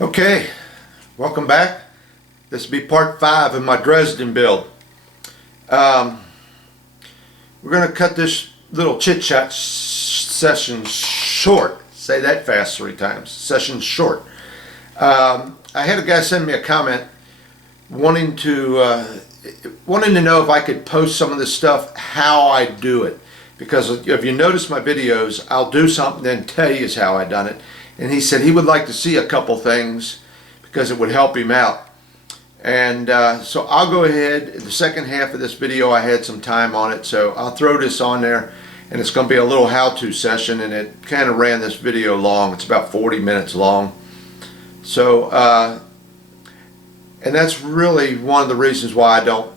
Okay, welcome back. This will be part 5 of my Dresden build. We're going to cut this little chit-chat session short. Say that fast 3 times. Session short. I had a guy send me a comment wanting to know if I could post some of this stuff, how I do it. Because if you notice my videos, I'll do something and tell you how I done it. And he said he would like to see a couple things because it would help him out. And so I'll go ahead. The second half of this video, I had some time on it, so I'll throw this on there, and it's going to be a little how-to session. And it kind of ran this video long. It's about 40 minutes long. So, and that's really one of the reasons why I don't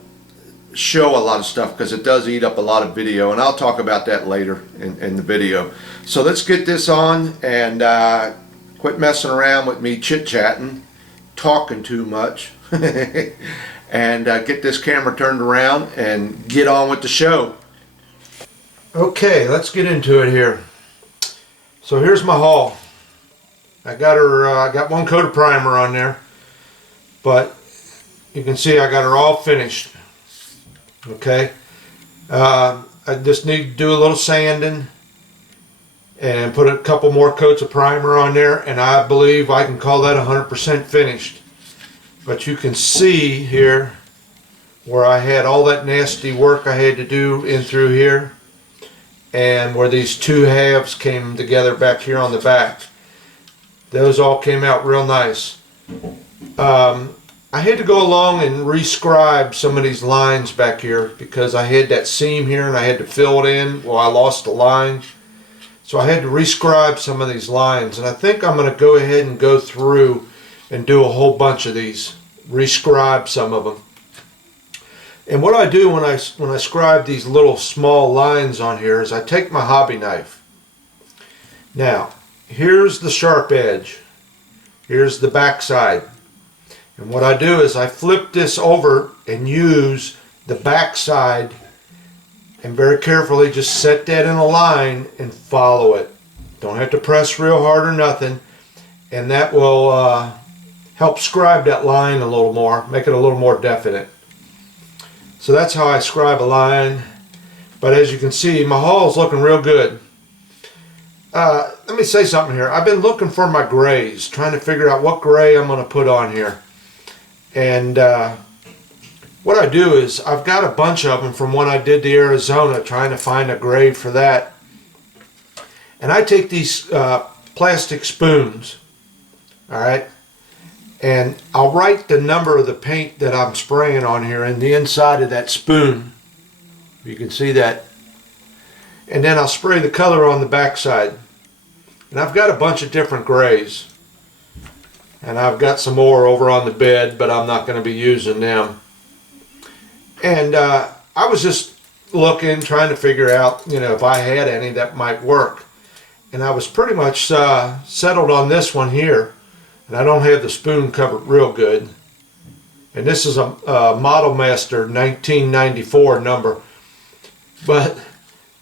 show a lot of stuff, because it does eat up a lot of video, and I'll talk about that later in the video. So let's get this on and quit messing around with me chit-chatting, talking too much, and get this camera turned around and get on with the show. Okay, let's get into it here. So here's my haul. I got her. I got one coat of primer on there, but you can see I got her all finished. Okay, I just need to do a little sanding and put a couple more coats of primer on there, and I believe I can call that 100% finished. But you can see here where I had all that nasty work I had to do in through here, and where these two halves came together back here on the back. Those all came out real nice. I had to go along and rescribe some of these lines back here because I had that seam here and I had to fill it in. Well, I lost a line, so I had to rescribe some of these lines, and I think I'm going to go ahead and go through and do a whole bunch of these, rescribe some of them. And what I do when I scribe these little small lines on here is I take my hobby knife. Now, here's the sharp edge. Here's the back side. And what I do is I flip this over and use the back side and very carefully just set that in a line and follow it. Don't have to press real hard or nothing, and that will help scribe that line a little more, make it a little more definite. So that's how I scribe a line. But as you can see, my haul is looking real good. Let me say something here. I've been looking for my grays, trying to figure out what gray I'm going to put on here. And what I do is I've got a bunch of them from when I did the Arizona, trying to find a gray for that. And I take these plastic spoons, alright, and I'll write the number of the paint that I'm spraying on here in the inside of that spoon. You can see that. And then I'll spray the color on the back side. And I've got a bunch of different grays. And I've got some more over on the bed, but I'm not going to be using them. And I was just looking, trying to figure out, if I had any that might work. And I was pretty much settled on this one here. And I don't have the spoon covered real good. And this is a Model Master 1994 number. But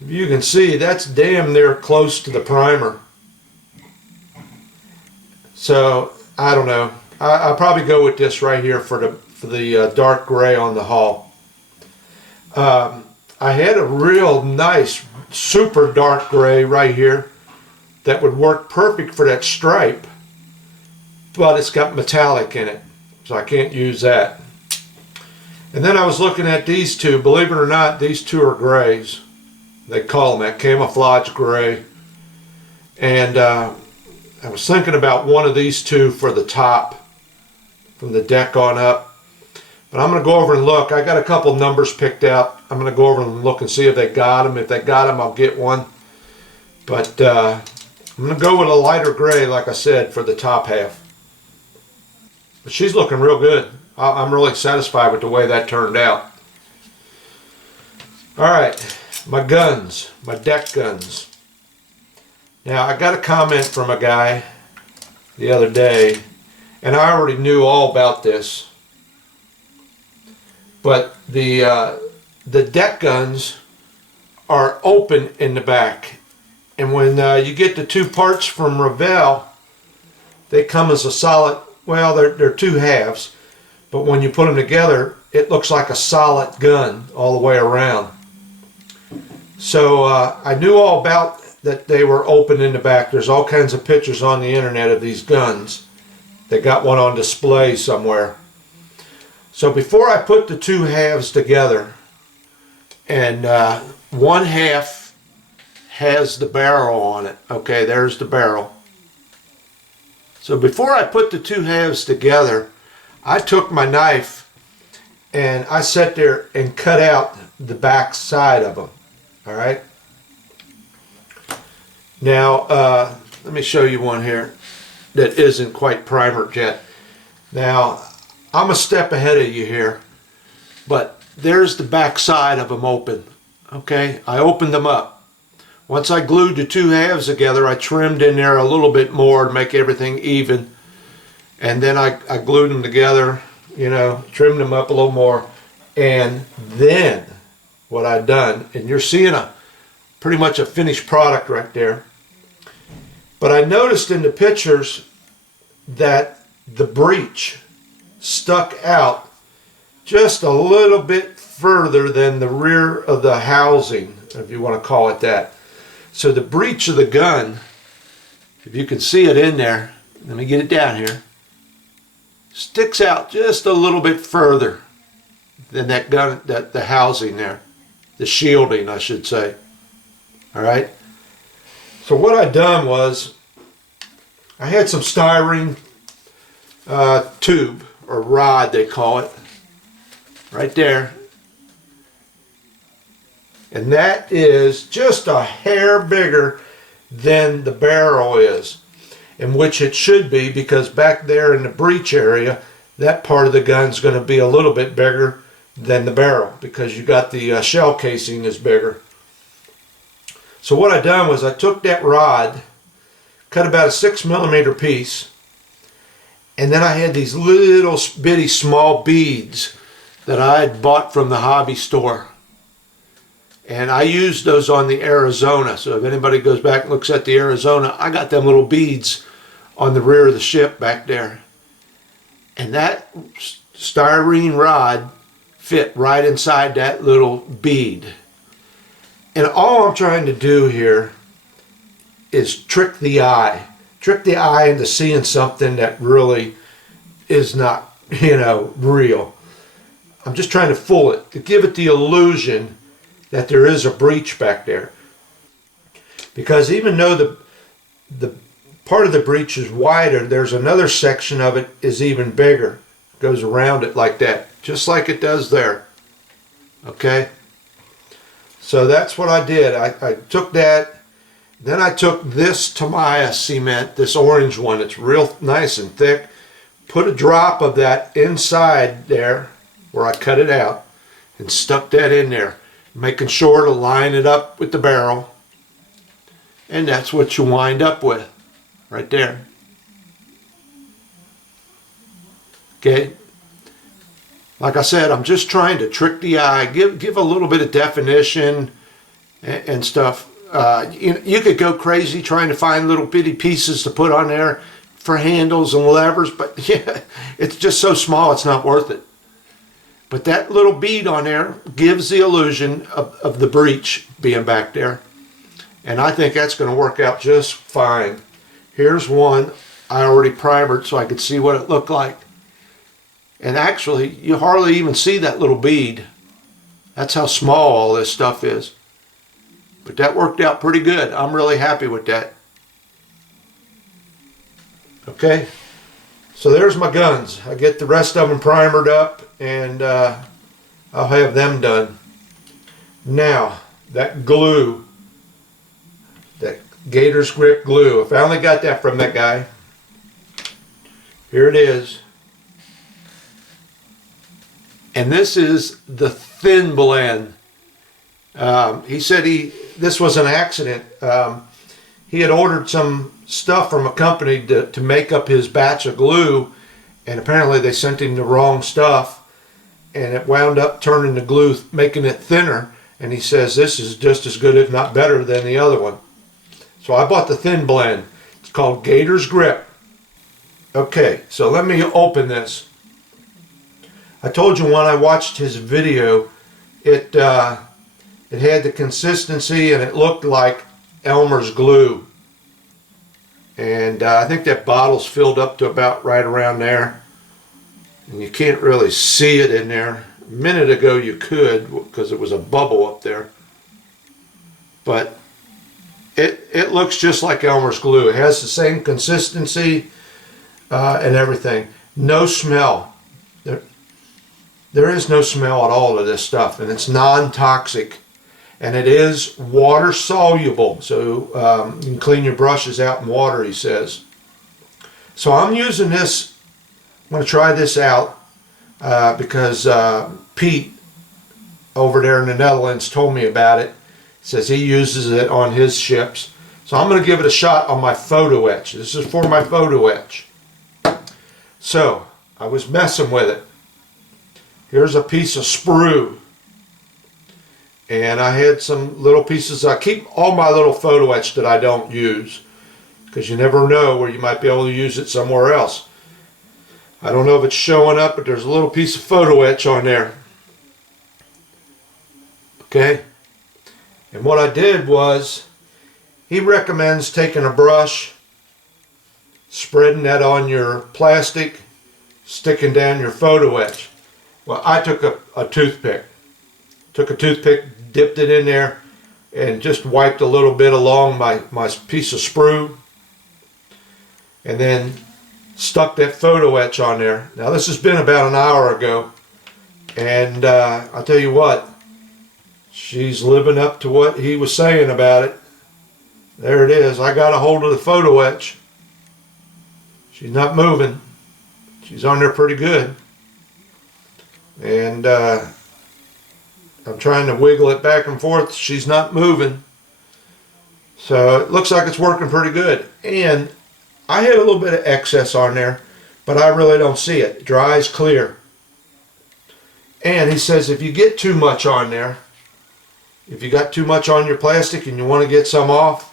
you can see that's damn near close to the primer. So I don't know. I'll probably go with this right here for the dark gray on the hull. I had a real nice super dark gray right here that would work perfect for that stripe, but it's got metallic in it, so I can't use that. And then I was looking at these two. Believe it or not, these two are grays. They call them that, camouflage gray. And I was thinking about one of these two for the top, from the deck on up. But I'm going to go over and look. I got a couple numbers picked out. I'm going to go over and look and see if they got them. If they got them, I'll get one. But I'm going to go with a lighter gray, like I said, for the top half. But she's looking real good. I'm really satisfied with the way that turned out. Alright, my guns, my deck guns. Now, I got a comment from a guy the other day, and I already knew all about this. But the deck guns are open in the back. And when you get the two parts from Revell, they come as a solid well, they're two halves, but when you put them together, it looks like a solid gun all the way around. So I knew all about that they were open in the back. There's all kinds of pictures on the internet of these guns. They got one on display somewhere. So before I put the two halves together, and one half has the barrel on it. Okay, there's the barrel. So before I put the two halves together, I took my knife and I sat there and cut out the back side of them. All right. Now, let me show you one here that isn't quite primered yet. Now, I'm a step ahead of you here, but there's the back side of them open. Okay, I opened them up. Once I glued the two halves together, I trimmed in there a little bit more to make everything even. And then I glued them together, you know, trimmed them up a little more. And then what I've done, and you're seeing pretty much a finished product right there. But I noticed in the pictures that the breech stuck out just a little bit further than the rear of the housing, if you want to call it that. So the breech of the gun, if you can see it in there, let me get it down here, sticks out just a little bit further than that gun, the housing there, the shielding, I should say. All right. So what I done was I had some styrene tube or rod, they call it, right there. And that is just a hair bigger than the barrel is, in which it should be, because back there in the breech area, that part of the gun's going to be a little bit bigger than the barrel, because you got the shell casing is bigger. So what I done was I took that rod, cut about a 6mm piece, and then I had these little bitty small beads that I had bought from the hobby store. And I used those on the Arizona. So if anybody goes back and looks at the Arizona, I got them little beads on the rear of the ship back there. And that styrene rod fit right inside that little bead. And all I'm trying to do here is trick the eye. Trick the eye into seeing something that really is not, you know, real. I'm just trying to fool it, to give it the illusion that there is a breech back there. Because even though the part of the breech is wider, there's another section of it is even bigger. It goes around it like that, just like it does there. Okay? So that's what I did. I took that, then I took this Tamiya cement, this orange one, it's real nice and thick, put a drop of that inside there where I cut it out and stuck that in there, making sure to line it up with the barrel. And that's what you wind up with right there. Okay, like I said, I'm just trying to trick the eye, give a little bit of definition and stuff. You could go crazy trying to find little bitty pieces to put on there for handles and levers, but yeah, it's just so small it's not worth it. But that little bead on there gives the illusion of the breech being back there. And I think that's going to work out just fine. Here's one I already primered so I could see what it looked like. And actually, you hardly even see that little bead. That's how small all this stuff is. But that worked out pretty good. I'm really happy with that. Okay. So there's my guns. I get the rest of them primered up and I'll have them done. Now, that glue, that Gator's Grip glue, I finally got that from that guy. Here it is. And this is the thin blend. He said this was an accident. He had ordered some stuff from a company to make up his batch of glue, and apparently they sent him the wrong stuff, and it wound up turning the glue, making it thinner, and he says this is just as good, if not better, than the other one. So I bought the thin blend. It's called Gator's Grip. Okay, so let me open this. I told you when I watched his video, it had the consistency and it looked like Elmer's glue. And I think that bottle's filled up to about right around there. And you can't really see it in there. A minute ago you could because it was a bubble up there. But it looks just like Elmer's glue. It has the same consistency and everything. No smell. There is no smell at all to this stuff, and it's non-toxic. And it is water soluble, so you can clean your brushes out in water, he says. So I'm using this. I'm going to try this out because Pete over there in the Netherlands told me about it. Says he uses it on his ships. So I'm going to give it a shot on my photo etch. This is for my photo etch. So I was messing with it. Here's a piece of sprue. And I had some little pieces. I keep all my little photo etch that I don't use, because you never know where you might be able to use it somewhere else. I don't know if it's showing up, but there's a little piece of photo etch on there. Okay. And what I did was, he recommends taking a brush, spreading that on your plastic, sticking down your photo etch. Well, I took a toothpick. Took a toothpick, dipped it in there, and just wiped a little bit along my piece of sprue. And then stuck that photo etch on there. Now this has been about an hour ago. And I'll tell you what, she's living up to what he was saying about it. There it is. I got a hold of the photo etch. She's not moving. She's on there pretty good. And I'm trying to wiggle it back and forth. She's not moving. So it looks like it's working pretty good. And I had a little bit of excess on there, but I really don't see it. It dries clear. And he says if you get too much on there, if you got too much on your plastic and you want to get some off,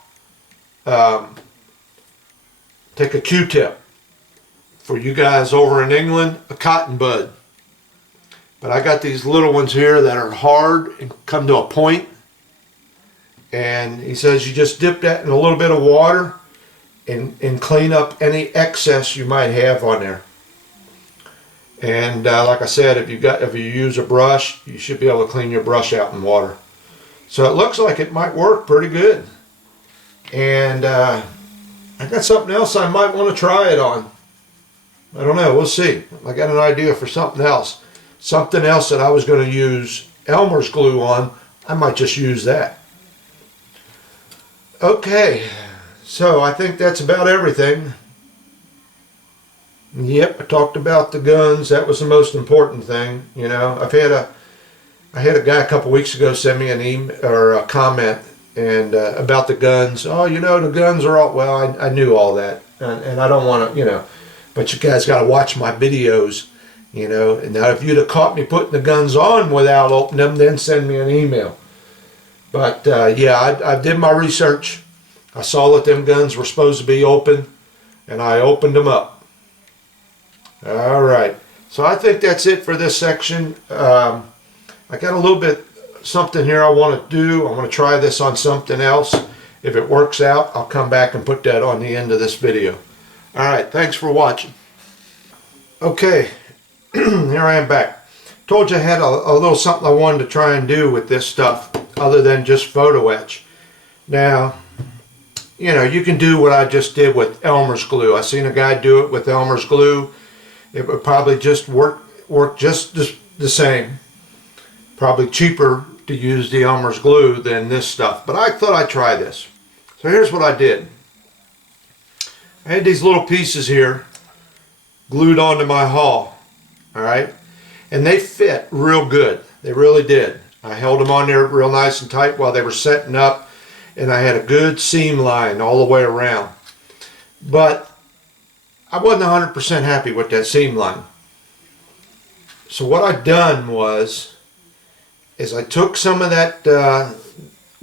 take a Q-tip. For you guys over in England, a cotton bud. But I got these little ones here that are hard and come to a point. And he says you just dip that in a little bit of water and clean up any excess you might have on there. And like I said, if you use a brush, you should be able to clean your brush out in water. So it looks like it might work pretty good. And I got something else I might want to try it on. I don't know, we'll see. I got an idea for something else. Something else that I was going to use Elmer's glue on, I might just use that. Okay, so I think that's about everything. Yep, I talked about the guns. That was the most important thing. You know, I had a guy a couple weeks ago send me an email or a comment and about the guns. Oh, you know, the guns are all, well, I knew all that, and I don't want to, you know, but you guys got to watch my videos. You know, and now if you'd have caught me putting the guns on without opening them, then send me an email. But yeah, I did my research. I saw that them guns were supposed to be open, and I opened them up. All right, so I think that's it for this section. I got a little bit something here I want to do. I want to try this on something else. If it works out, I'll come back and put that on the end of this video. All right, thanks for watching. Okay. Here I am back. Told you I had a little something I wanted to try and do with this stuff other than just photo etch. Now, you know, you can do what I just did with Elmer's glue. I seen a guy do it with Elmer's glue. It would probably just work just the same. Probably cheaper to use the Elmer's glue than this stuff. But I thought I'd try this. So here's what I did. I had these little pieces here glued onto my hull. Alright, and they fit real good. They really did. I held them on there real nice and tight while they were setting up, and I had a good seam line all the way around. But I wasn't 100% happy with that seam line. So what I done was I took some of that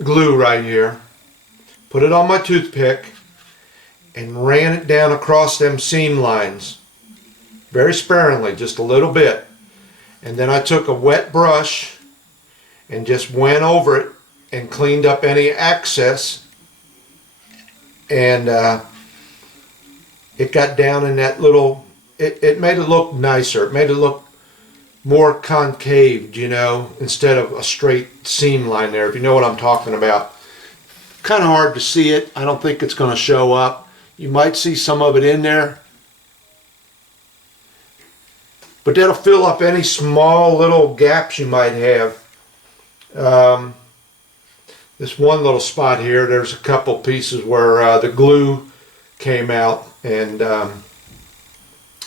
glue right here, put it on my toothpick, and ran it down across them seam lines. Very sparingly, just a little bit. And then I took a wet brush and just went over it and cleaned up any excess. And it got down in that little, it made it look nicer. It made it look more concaved, you know, instead of a straight seam line there, if you know what I'm talking about. Kind of hard to see it. I don't think it's going to show up. You might see some of it in there, but that'll fill up any small little gaps you might have. This one little spot here, there's a couple pieces where the glue came out, and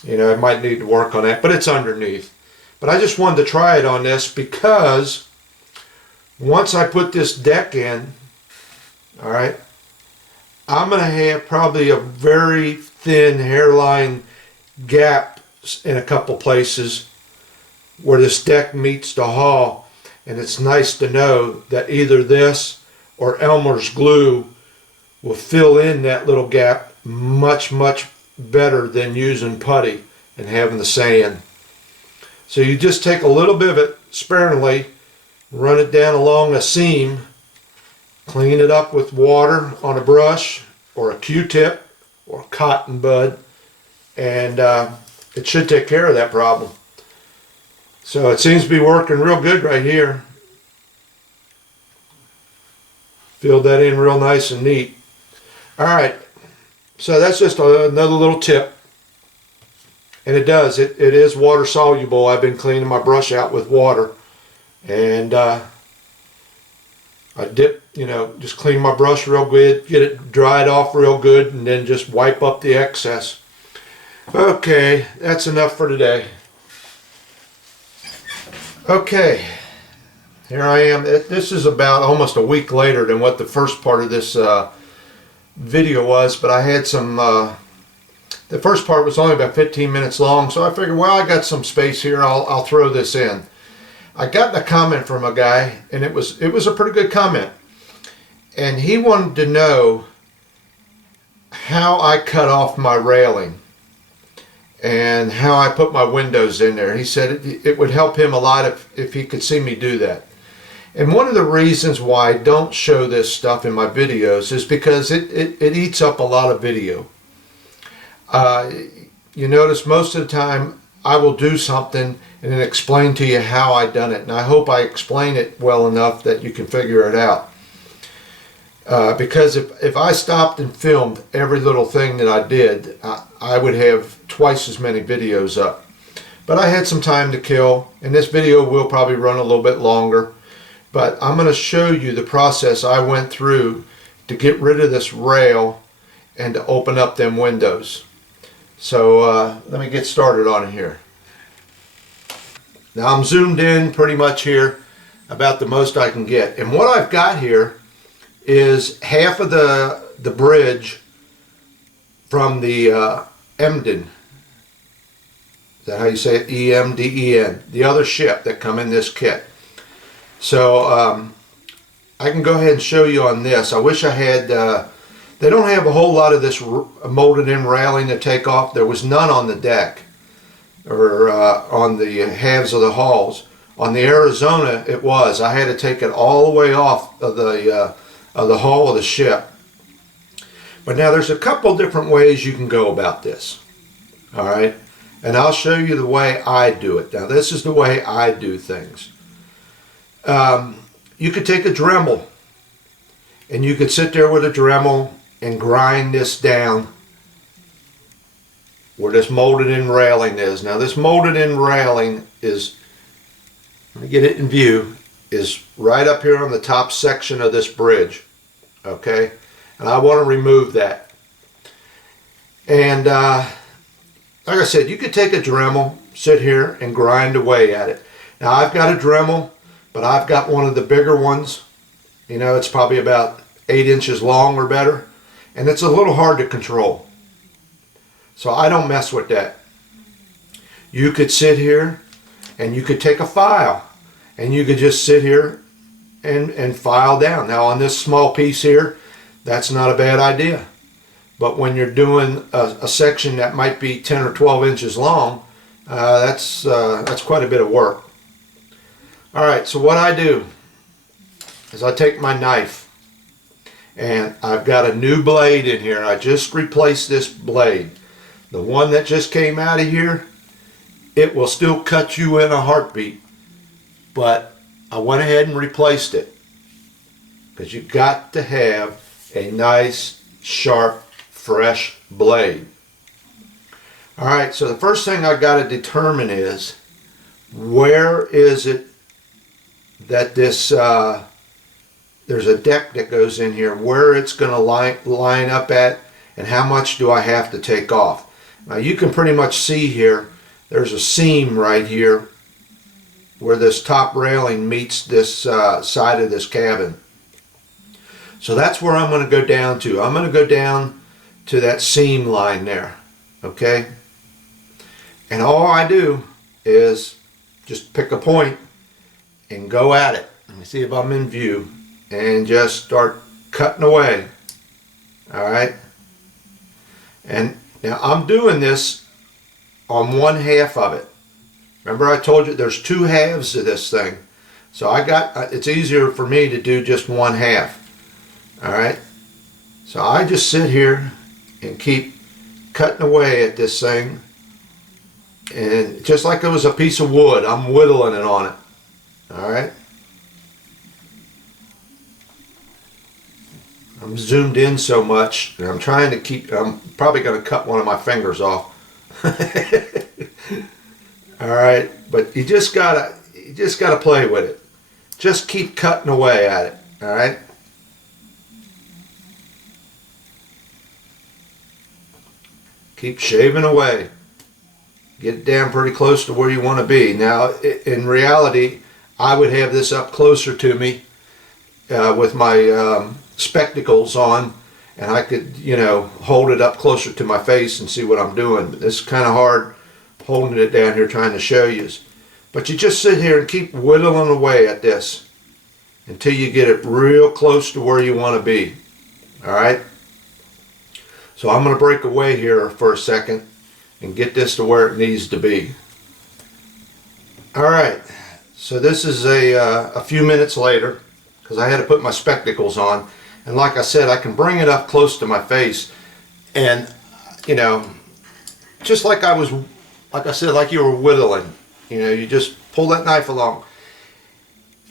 you know, I might need to work on that, but it's underneath. But I just wanted to try it on this because once I put this deck in, all right, I'm going to have probably a very thin hairline gap in a couple places where this deck meets the hull, and it's nice to know that either this or Elmer's glue will fill in that little gap much better than using putty and having the sand. So you just take a little bit of it sparingly, run it down along a seam, clean it up with water on a brush or a Q-tip or a cotton bud, and it should take care of that problem. So it seems to be working real good right here. Filled that in real nice and neat. Alright, so that's just another little tip. And it does, it is water soluble. I've been cleaning my brush out with water, and I dip, you know, just clean my brush real good, get it dried off real good, and then just wipe up the excess. Okay, that's enough for today. Okay, here I am. This is about almost a week later than what the first part of this video was, but I had some, the first part was only about 15 minutes long, so I figured, well, I got some space here, I'll throw this in. I got a comment from a guy, and it was a pretty good comment, and he wanted to know how I cut off my railing and how I put my windows in there. He said it would help him a lot if he could see me do that. And one of the reasons why I don't show this stuff in my videos is because it eats up a lot of video. You notice most of the time I will do something and then explain to you how I done it, and I hope I explain it well enough that you can figure it out. Because if I stopped and filmed every little thing that I did, I would have twice as many videos up. But I had some time to kill, and this video will probably run a little bit longer. But I'm going to show you the process I went through to get rid of this rail and to open up them windows. So let me get started on it here. Now I'm zoomed in pretty much here, about the most I can get. And what I've got here is half of the bridge from the Emden. Is that how you say it? E-M-D-E-N. The other ship that come in this kit. So I can go ahead and show you on this. I wish I had, they don't have a whole lot of this molded in railing to take off. There was none on the deck or on the halves of the hulls. On the Arizona it was. I had to take it all the way off of the hull of the ship. But now there's a couple different ways you can go about this. Alright? And I'll show you the way I do it. Now this is the way I do things. You could take a Dremel, and you could sit there with a Dremel and grind this down where this molded in railing is. Now this molded in railing is, let me get it in view, is right up here on the top section of this bridge. Okay, and I want to remove that. And like I said, you could take a Dremel, sit here and grind away at it. Now I've got a Dremel, but I've got one of the bigger ones. You know, it's probably about 8 inches long or better, and it's a little hard to control. So I don't mess with that. You could sit here and you could take a file and you could just sit here and file down. Now on this small piece here, that's not a bad idea. But when you're doing a section that might be 10 or 12 inches long, that's quite a bit of work. All right, so what I do is I take my knife, and I've got a new blade in here. I just replaced this blade. The one that just came out of here, it will still cut you in a heartbeat, but I went ahead and replaced it because you got to have a nice, sharp, fresh blade. All right, so the first thing I got to determine is where is it that this there's a deck that goes in here, where it's going to line up at, and how much do I have to take off. Now you can pretty much see here, there's a seam right here where this top railing meets this side of this cabin. So that's where I'm going to go down to. I'm going to go down to that seam line there, okay? And all I do is just pick a point and go at it. Let me see if I'm in view, and just start cutting away. All right, and now I'm doing this on 1/2 of it. Remember I told you there's 2 halves to this thing, so it's easier for me to do just 1/2. All right, so I just sit here and keep cutting away at this thing, and just like it was a piece of wood, I'm whittling it on it. All right, I'm zoomed in so much, and I'm trying to keep. I'm probably going to cut one of my fingers off. All right, but you just gotta play with it. Just keep cutting away at it. All right. Keep shaving away. Get it down pretty close to where you want to be. Now, in reality, I would have this up closer to me with my spectacles on, and I could, hold it up closer to my face and see what I'm doing. But it's kind of hard holding it down here trying to show you. But you just sit here and keep whittling away at this until you get it real close to where you want to be. All right? So I'm going to break away here for a second and get this to where it needs to be. All right, so this is a few minutes later because I had to put my spectacles on, and like I said, I can bring it up close to my face, and just like I said, like you were whittling, you just pull that knife along,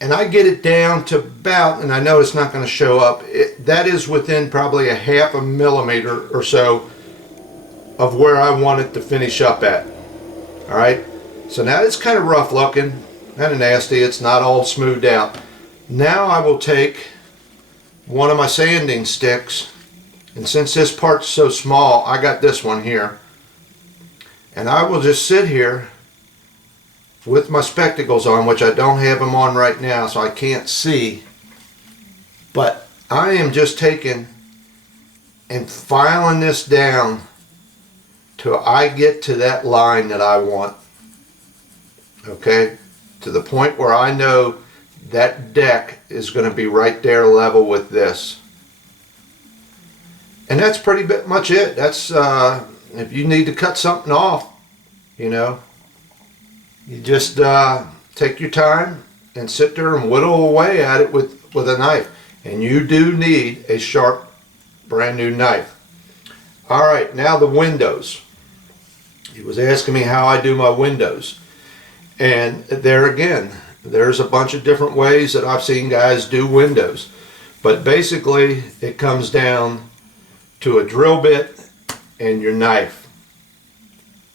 and I get it down to about, and I know it's not going to show up, that is within probably 1/2 millimeter or so of where I want it to finish up at. All right, so now it's kind of rough looking, kind of nasty, it's not all smoothed out. Now I will take one of my sanding sticks, and since this part's so small, I got this one here, and I will just sit here with my spectacles on, which I don't have them on right now, so I can't see, but I am just taking and filing this down till I get to that line that I want, okay, to the point where I know that deck is going to be right there level with this. And that's pretty much it. That's if you need to cut something off, you just take your time and sit there and whittle away at it with a knife. And you do need a sharp, brand new knife. All right, now the windows. He was asking me how I do my windows. And there again, there's a bunch of different ways that I've seen guys do windows. But basically, it comes down to a drill bit and your knife.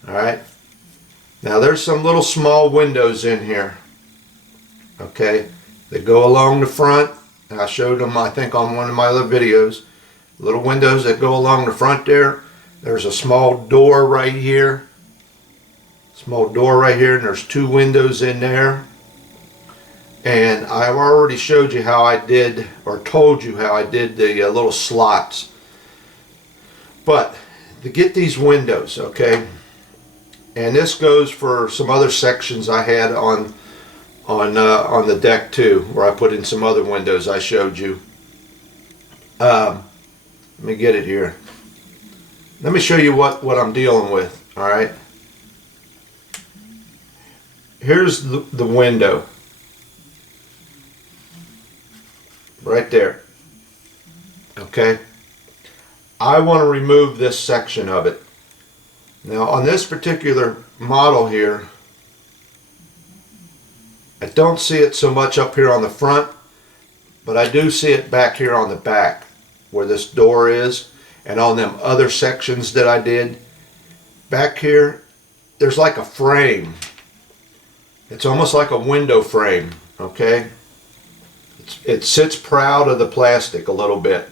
All right. Now there's some little small windows in here. Okay. They go along the front. And I showed them, I think, on one of my other videos. Little windows that go along the front there. There's a small door right here. Small door right here, and there's 2 windows in there. And I've already showed you how I did, or told you how I did the little slots. But to get these windows, okay, and this goes for some other sections I had on the deck too, where I put in some other windows I showed you. Let me get it here. let me show you what I'm dealing with. All right. Here's the window. Right there. Okay. I want to remove this section of it. Now on this particular model here, I don't see it so much up here on the front, but I do see it back here on the back where this door is, and on them other sections that I did. Back here, there's like a frame. It's almost like a window frame, okay? It sits proud of the plastic a little bit.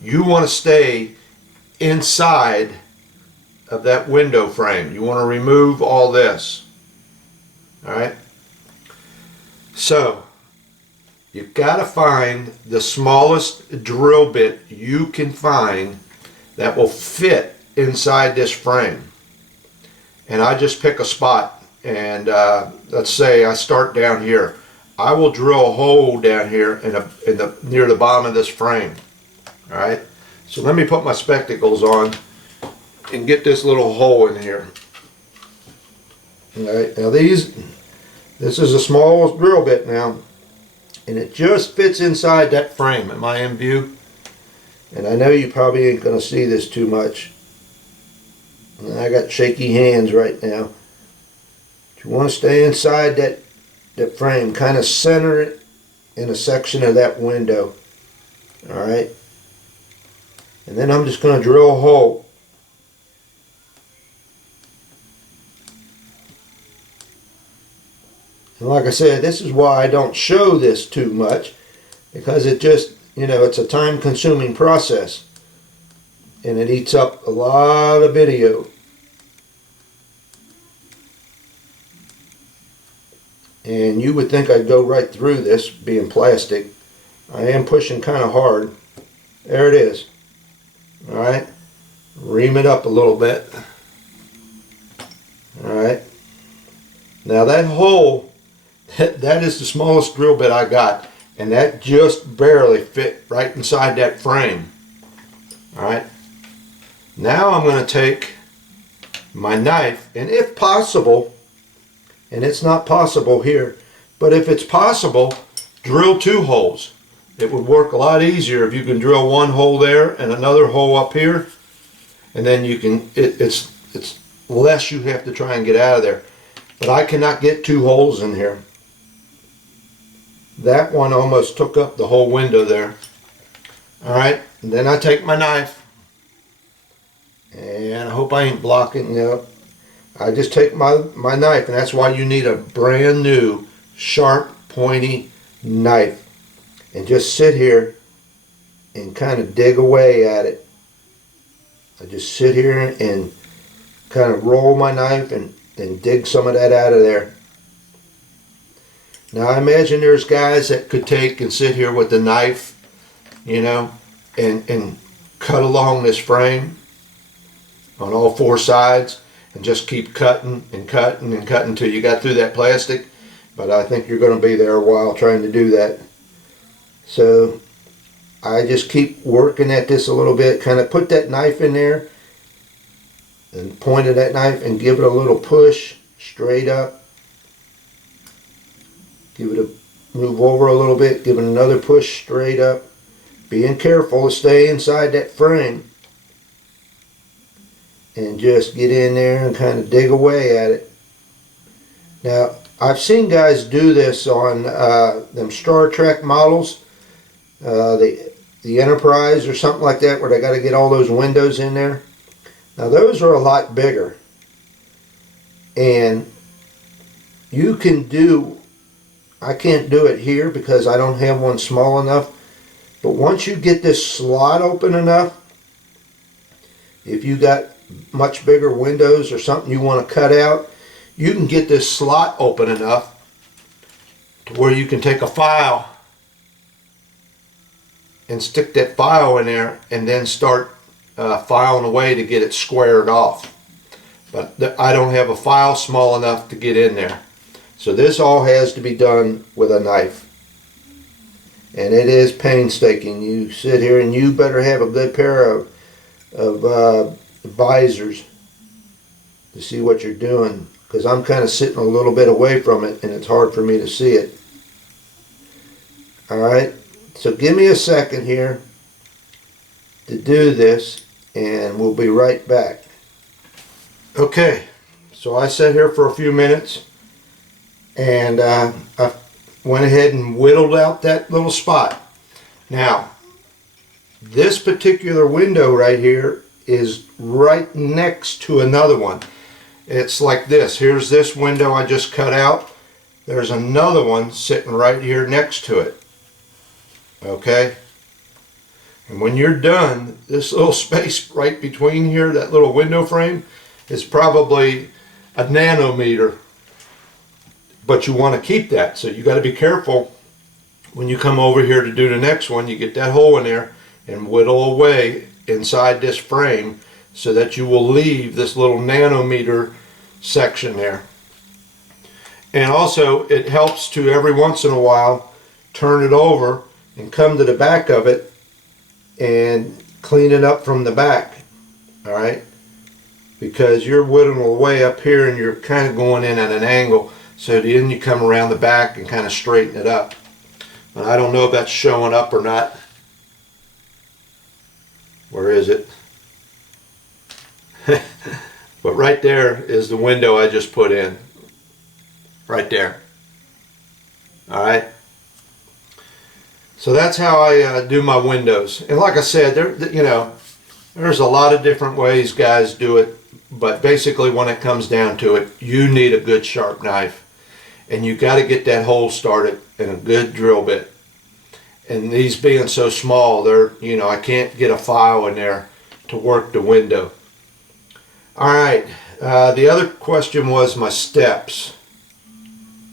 You want to stay inside of that window frame. You want to remove all this. All right? So, you've got to find the smallest drill bit you can find that will fit inside this frame. And I just pick a spot, and let's say I start down here. I will drill a hole down here near the bottom of this frame. All right. So let me put my spectacles on and get this little hole in here. All right. Now this is the smallest drill bit now, and it just fits inside that frame. Am I in view? And I know you probably ain't gonna see this too much. And I got shaky hands right now. But you want to stay inside that frame, kind of center it in a section of that window. All right. And then I'm just going to drill a hole. And like I said, this is why I don't show this too much, because it just, it's a time-consuming process, and it eats up a lot of video. And you would think I'd go right through this being plastic. I am pushing kind of hard. There it is. Alright. Ream it up a little bit. Alright. Now that hole, that is the smallest drill bit I got. And that just barely fit right inside that frame. Alright. Now I'm going to take my knife, and if possible, and it's not possible here, but if it's possible, drill 2 holes. It would work a lot easier if you can drill 1 hole there and another hole up here, and then you can, it's less you have to try and get out of there. But I cannot get 2 holes in here. That one almost took up the whole window there. Alright, and then I take my knife, and I hope I ain't blocking up. I just take my knife, and that's why you need a brand new sharp pointy knife, and just sit here and kind of dig away at it. I just sit here and kind of roll my knife and dig some of that out of there. Now I imagine there's guys that could take and sit here with the knife, and cut along this frame on all 4 sides, and just keep cutting and cutting and cutting until you got through that plastic. But I think you're going to be there a while trying to do that. So I just keep working at this a little bit, kind of put that knife in there and point at that knife and give it a little push straight up. Give it a move over a little bit, give it another push straight up. Being careful to stay inside that frame. And just get in there and kind of dig away at it. Now, I've seen guys do this on them Star Trek models, the Enterprise or something like that, where they got to get all those windows in there. Now, those are a lot bigger. And you can do, I can't do it here because I don't have one small enough, but once you get this slot open enough, if you got much bigger windows or something you want to cut out, you can get this slot open enough to where you can take a file and stick that file in there and then start filing away to get it squared off. But I don't have a file small enough to get in there. So this all has to be done with a knife. And it is painstaking. You sit here and you better have a good pair of the visors to see what you're doing, because I'm kind of sitting a little bit away from it and it's hard for me to see it. Alright, so give me a second here to do this and we'll be right back. Okay, so I sat here for a few minutes and I went ahead and whittled out that little spot. Now, this particular window right here is right next to another one. It's like this. Here's this window I just cut out. There's another one sitting right here next to it. Okay? And when you're done, this little space right between here, that little window frame, is probably a nanometer. But you want to keep that. So you got to be careful when you come over here to do the next one. You get that hole in there and whittle away inside this frame so that you will leave this little nanometer section there. And also it helps to every once in a while turn it over and come to the back of it and clean it up from the back. Alright, because you're whittling away up here and you're kind of going in at an angle, so then you come around the back and kind of straighten it up. And I don't know if that's showing up or not. Where is it? But right there is the window I just put in. Right there. Alright. So that's how I do my windows. And like I said, there's a lot of different ways guys do it. But basically when it comes down to it, you need a good sharp knife. And you got to get that hole started in a good drill bit. And these being so small, I can't get a file in there to work the window. Alright, the other question was my steps.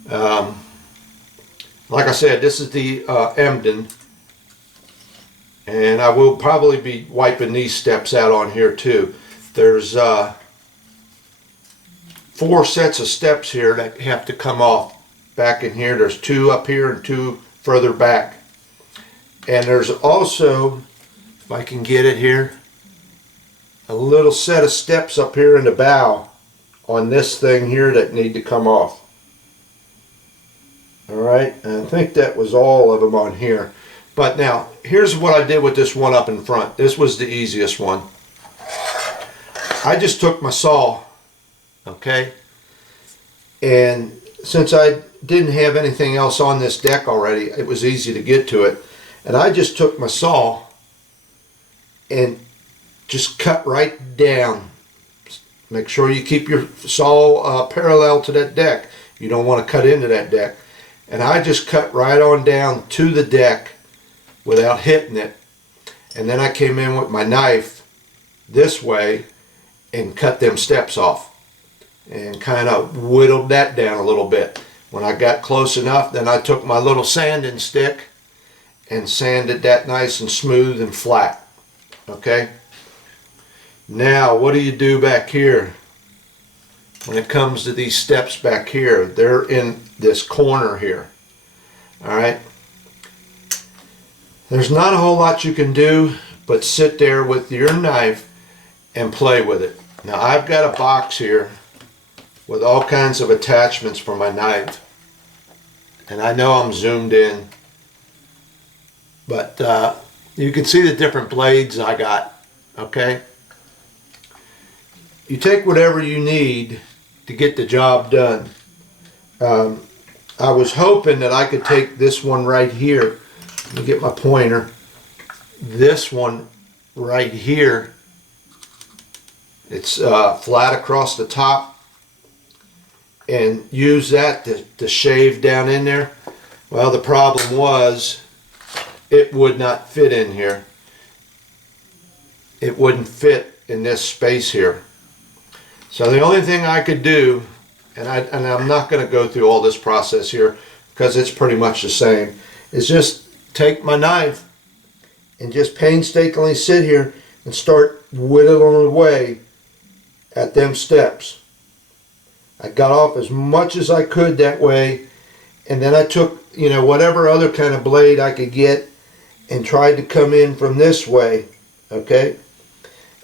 Like I said, this is the Emden, and I will probably be wiping these steps out on here too. There's 4 sets of steps here that have to come off back in here. There's 2 up here and 2 further back. And there's also, if I can get it here, a little set of steps up here in the bow on this thing here that need to come off. Alright, and I think that was all of them on here. But now, here's what I did with this one up in front. This was the easiest one. I just took my saw, okay, and since I didn't have anything else on this deck already, it was easy to get to it. And I just took my saw and just cut right down. Make sure you keep your saw parallel to that deck. You don't want to cut into that deck. And I just cut right on down to the deck without hitting it. And then I came in with my knife this way and cut them steps off. And kind of whittled that down a little bit. When I got close enough, then I took my little sanding stick and sanded that nice and smooth and flat. Okay? Now, what do you do back here? When it comes to these steps back here, they're in this corner here. Alright? There's not a whole lot you can do but sit there with your knife and play with it. Now, I've got a box here with all kinds of attachments for my knife. And I know I'm zoomed in, but you can see the different blades I got. Okay? You take whatever you need to get the job done. I was hoping that I could take this one right here. Let me get my pointer. This one right here. It's flat across the top. And use that to shave down in there. Well, the problem was it would not fit in here. It wouldn't fit in this space here. So the only thing I could do, and I'm not going to go through all this process here because it's pretty much the same, is just take my knife and just painstakingly sit here and start whittling away at them steps. I got off as much as I could that way, and then I took, whatever other kind of blade I could get and tried to come in from this way, okay?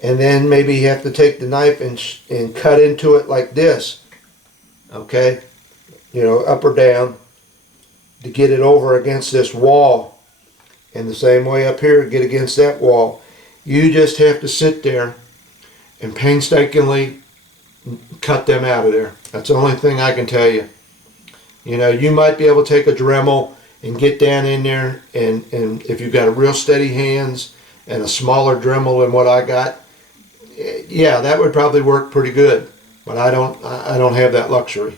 and then maybe you have to take the knife and cut into it like this, okay, you know, up or down, to get it over against this wall. And the same way up here, get against that wall. You just have to sit there and painstakingly cut them out of there. That's the only thing I can tell you. You know, you might be able to take a Dremel and get down in there, and if you've got a real steady hands and a smaller Dremel than what I got, yeah, that would probably work pretty good. But I don't have that luxury.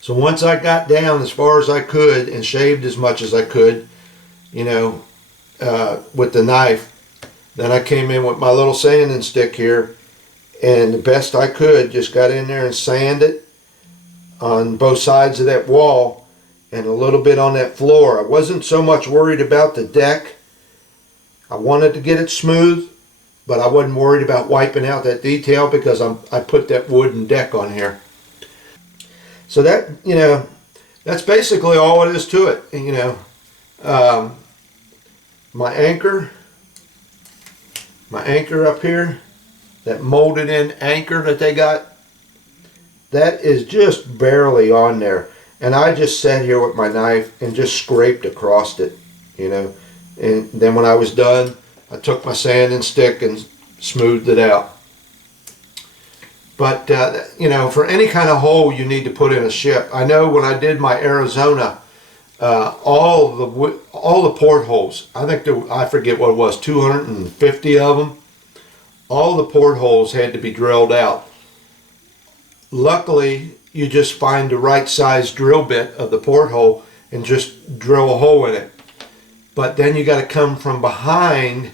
So once I got down as far as I could and shaved as much as I could, you know, with the knife, then I came in with my little sanding stick here, and the best I could, just got in there and sanded it on both sides of that wall and a little bit on that floor. I wasn't so much worried about the deck. I wanted to get it smooth, but I wasn't worried about wiping out that detail because I put that wooden deck on here. So that, you know, that's basically all it is to it. You know, my anchor up here, that molded in anchor that they got, that is just barely on there. And I just sat here with my knife and just scraped across it, you know. And then when I was done, I took my sanding stick and smoothed it out. But, you know, for any kind of hole you need to put in a ship. I know when I did my Arizona, all the portholes, I forget what it was, 250 of them, all the portholes had to be drilled out. Luckily, you just find the right size drill bit of the porthole and just drill a hole in it. But then you got to come from behind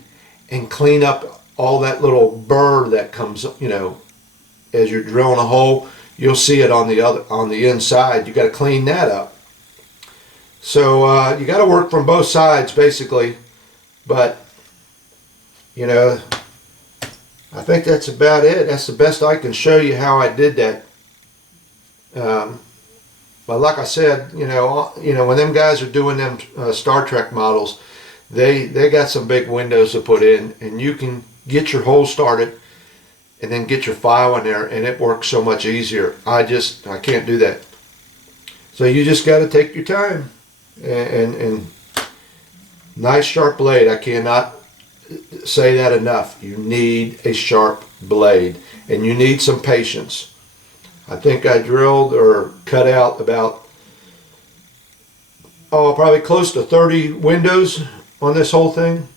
and clean up all that little burr that comes, you know, as you're drilling a hole. You'll see it on the inside. You got to clean that up. So you got to work from both sides basically. But you know, I think that's about it. That's the best I can show you how I did that. But like I said, you know, when them guys are doing them Star Trek models, they got some big windows to put in, and you can get your hole started and then get your file in there, and it works so much easier. I can't do that. So you just got to take your time and nice sharp blade. I cannot say that enough. You need a sharp blade, and you need some patience. I think I drilled or cut out about, probably close to 30 windows on this whole thing.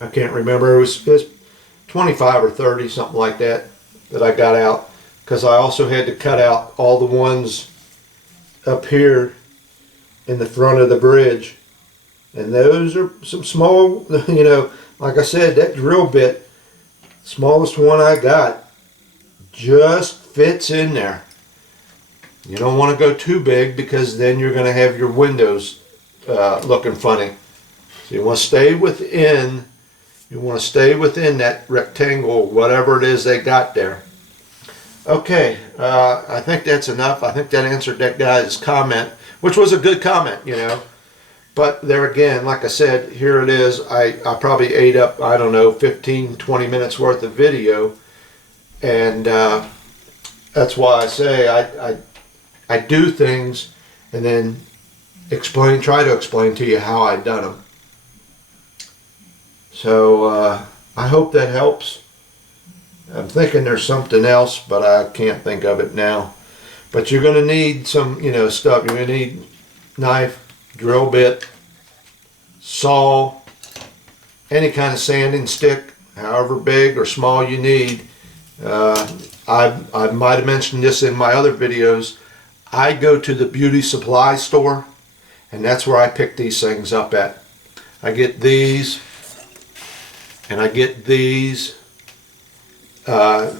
I can't remember. It was 25 or 30, something like that I got out, because I also had to cut out all the ones up here in the front of the bridge. And those are some small, you know, like I said, that drill bit, smallest one I got, just fits in there. You don't want to go too big because then you're going to have your windows looking funny. So you want to stay within that rectangle, whatever it is they got there. Okay, I think that's enough. I think that answered that guy's comment, which was a good comment, you know. But there again, like I said, here it is. I probably ate up, I don't know, 15, 20 minutes worth of video. And that's why I say I do things and then try to explain to you how I done them. So I hope that helps. I'm thinking there's something else, but I can't think of it now. But you're going to need some, you know, stuff. You're going to need knife, drill bit, saw, any kind of sanding stick, however big or small you need. I might have mentioned this in my other videos. I go to the beauty supply store, and that's where I pick these things up at. I get these, and I get these. Let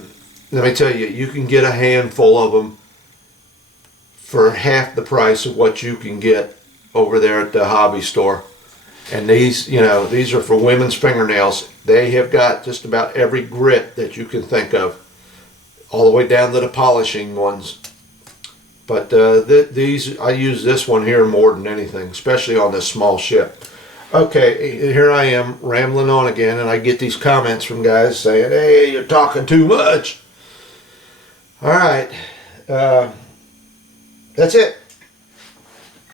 me tell you, you can get a handful of them for half the price of what you can get over there at the hobby store. And these, you know, these are for women's fingernails. They have got just about every grit that you can think of, all the way down to the polishing ones. But these, I use this one here more than anything, especially on this small ship. Okay, here I am rambling on again, and I get these comments from guys saying, "Hey, you're talking too much." All right, that's it.